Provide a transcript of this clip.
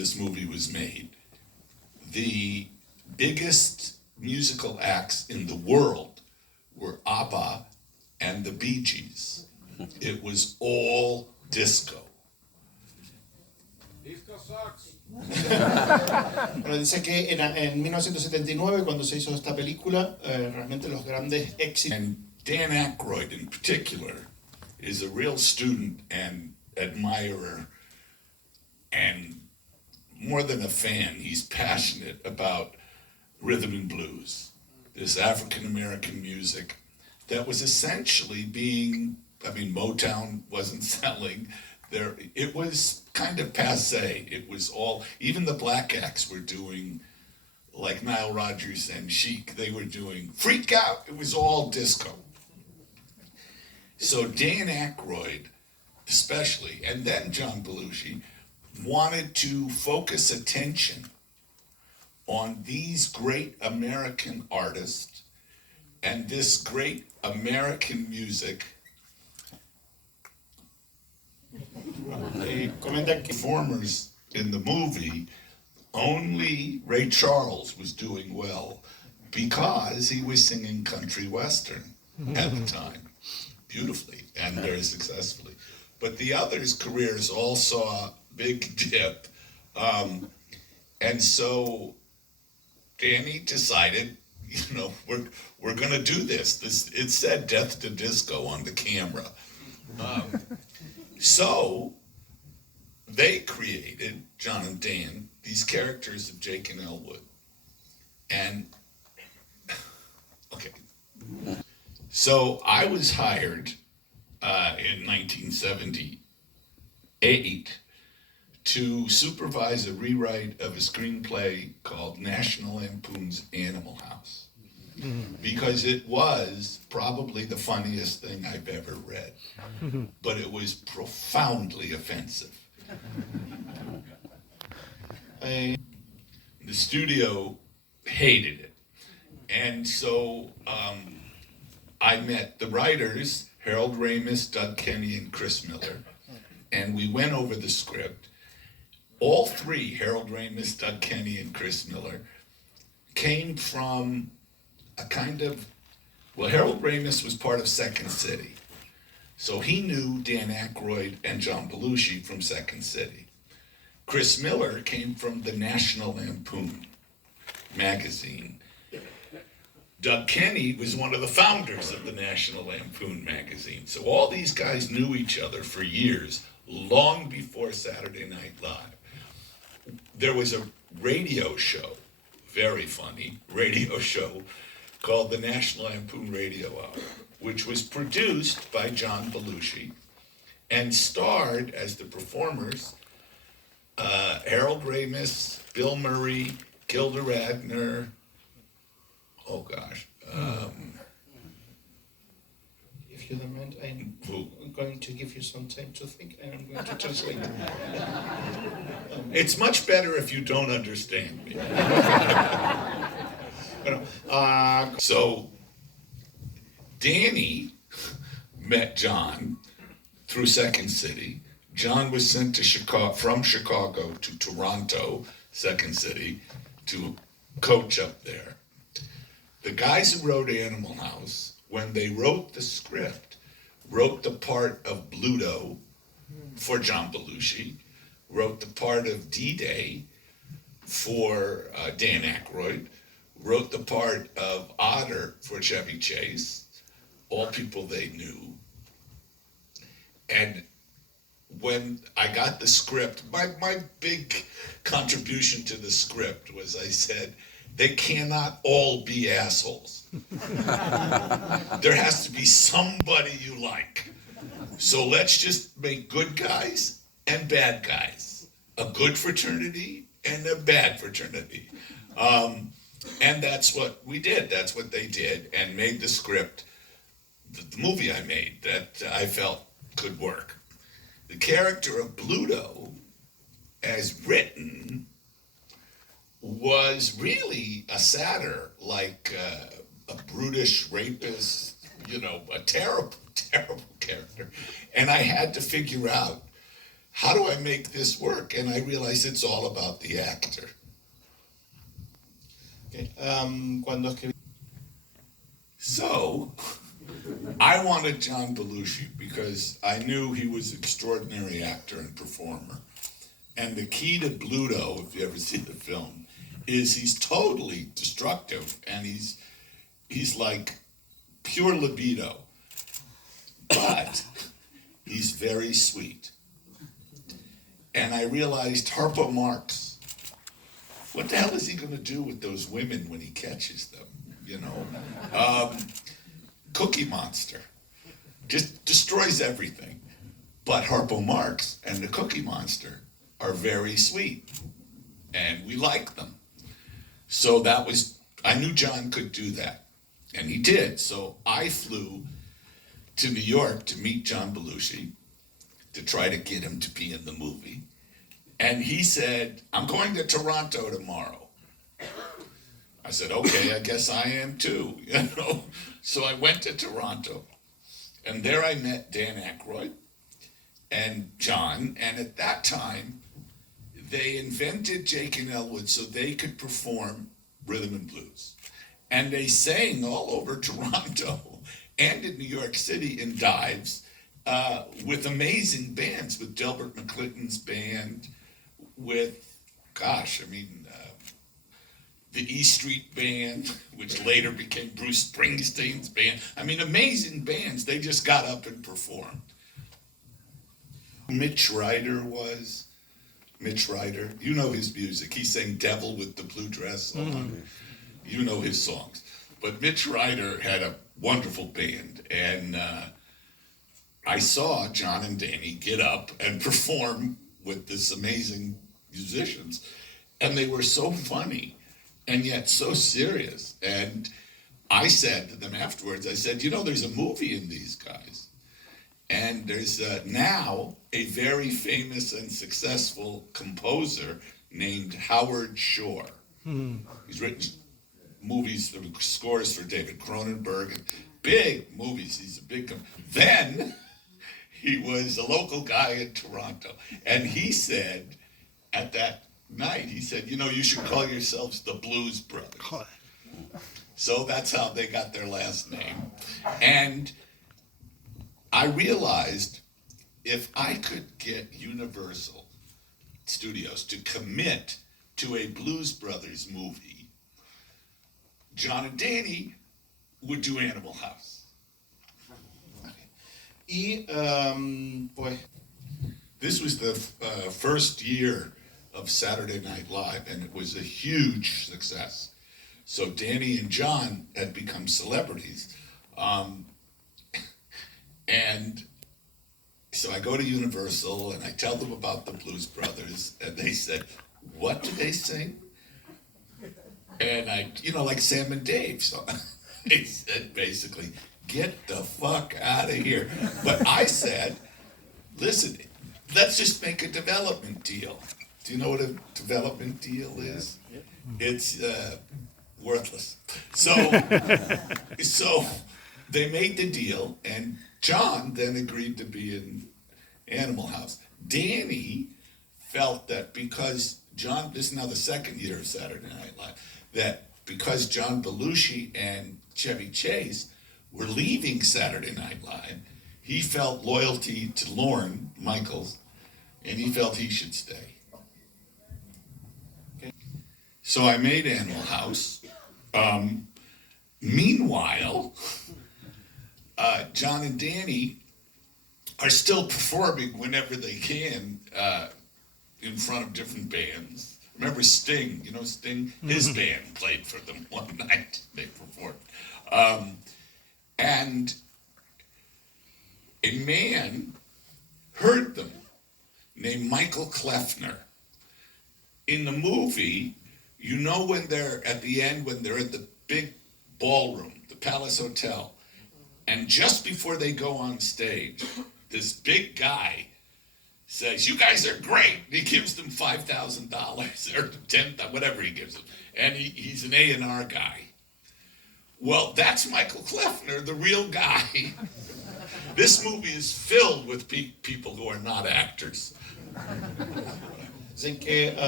this movie was made, the biggest musical acts in the world were ABBA and the Bee Gees. It was all disco. Disco sucks. Bueno, dice que en 1979, cuando se hizo esta película, realmente los grandes éxitos. And Dan Aykroyd in particular is a real student and admirer, and more than a fan, he's passionate about rhythm and blues, this African American music that was essentially being, I mean, Motown wasn't selling there. It was kind of passe. It was all, even the black acts were doing, like Nile Rodgers and Chic, they were doing Freak Out. It was all disco. So Dan Aykroyd, especially, and then John Belushi, wanted to focus attention on these great American artists and this great American music. Comenta que Performers in the movie, only Ray Charles was doing well because he was singing country western at the time, beautifully and very successfully. But the others' careers all saw a big dip. And so Danny decided, you know, we're going to do this. It said Death to Disco on the camera. So they created, John and Dan, these characters of Jake and Elwood. And, okay. So I was hired in 1978 to supervise a rewrite of a screenplay called National Lampoon's Animal House, because it was probably the funniest thing I've ever read, but it was profoundly offensive. The studio hated it, and so I met the writers, Harold Ramis, Doug Kenny, and Chris Miller, and we went over the script. All three, Harold Ramis, Doug Kenny, and Chris Miller, came from a kind of, well, Harold Ramis was part of Second City. So he knew Dan Aykroyd and John Belushi from Second City. Chris Miller came from the National Lampoon magazine. Doug Kenny was one of the founders of the National Lampoon magazine. So all these guys knew each other for years, long before Saturday Night Live. There was a radio show, very funny radio show, called the National Lampoon Radio Hour, which was produced by John Belushi and starred as the performers Harold Ramis, Bill Murray, Gilda Radner, oh gosh. if you don't mind, I'm going to give you some time to think, and I'm going to translate. It's much better if you don't understand me. Bueno, So Danny met John through Second City. John was sent to from Chicago to Toronto, Second City, to coach up there. The guys who wrote Animal House, when they wrote the script, wrote the part of Bluto for John Belushi, wrote the part of D-Day for Dan Aykroyd, wrote the part of Otter for Chevy Chase, all people they knew. And when I got the script, my big contribution to the script was I said, they cannot all be assholes. There has to be somebody you like. So let's just make good guys and bad guys. A good fraternity and a bad fraternity. And that's what we did. That's what they did, and made the script, the movie I made, that I felt could work. The character of Bluto, as written, was really a satyr, like a brutish rapist, you know, a terrible, terrible character. And I had to figure out how do I make this work? And I realized it's all about the actor. Okay. Cuando escribí. So, I wanted John Belushi because I knew he was an extraordinary actor and performer. And the key to Bluto, if you ever see the film, is he's totally destructive, and he's like pure libido. But he's very sweet. And I realized Harpo Marx, what the hell is he going to do with those women when he catches them? You know, Cookie Monster just destroys everything. But Harpo Marx and the Cookie Monster are very sweet, and we like them. So I knew John could do that, and he did. So I flew to New York to meet John Belushi, to try to get him to be in the movie. And he said, I'm going to Toronto tomorrow. I said, okay, I guess I am too, you know. So I went to Toronto, and there I met Dan Aykroyd and John, and at that time, they invented Jake and Elwood so they could perform rhythm and blues. And they sang all over Toronto and in New York City in dives with amazing bands, with Delbert McClinton's band, with, the E Street Band, which later became Bruce Springsteen's band. I mean, amazing bands. They just got up and performed. Mitch Ryder, you know his music. He sang Devil with the Blue Dress on. You know his songs. But Mitch Ryder had a wonderful band, and I saw John and Danny get up and perform with this amazing musicians, and they were so funny and yet so serious. And I said to them afterwards, I said, you know, there's a movie in these guys, and there's now a very famous and successful composer named Howard Shore. He's written movies, scores for David Cronenberg, and big movies. He's a big. Then he was a local guy in Toronto, and he said at that night, he said, you know, you should call yourselves the Blues Brothers. So that's how they got their last name. And I realized if I could get Universal Studios to commit to a Blues Brothers movie, John and Danny would do Animal House. Y pues This was the first year of Saturday Night Live, and it was a huge success. So Danny and John had become celebrities. And so I go to Universal and I tell them about the Blues Brothers, and they said, what do they sing? And I, like Sam and Dave. So they said basically, get the fuck out of here. But I said, listen, let's just make a development deal. Do you know what a development deal is? Yep. It's worthless. So they made the deal, and John then agreed to be in Animal House. Danny felt that because John, this is now the second year of Saturday Night Live, that because John Belushi and Chevy Chase were leaving Saturday Night Live, he felt loyalty to Lorne Michaels, and he felt he should stay. Okay. So I made Animal House. Meanwhile, John and Danny are still performing whenever they can in front of different bands. Remember Sting? You know Sting? His band played for them one night. They performed. And a man heard them named Michael Kleffner. In the movie, you know when they're at the end, when they're at the big ballroom, the Palace Hotel, and just before they go on stage, this big guy says, you guys are great. He gives them $5,000 or $10,000, whatever he gives them. And he's an A&R guy. Well, that's Michael Kleffner, the real guy. This movie is filled with people who are not actors. Así que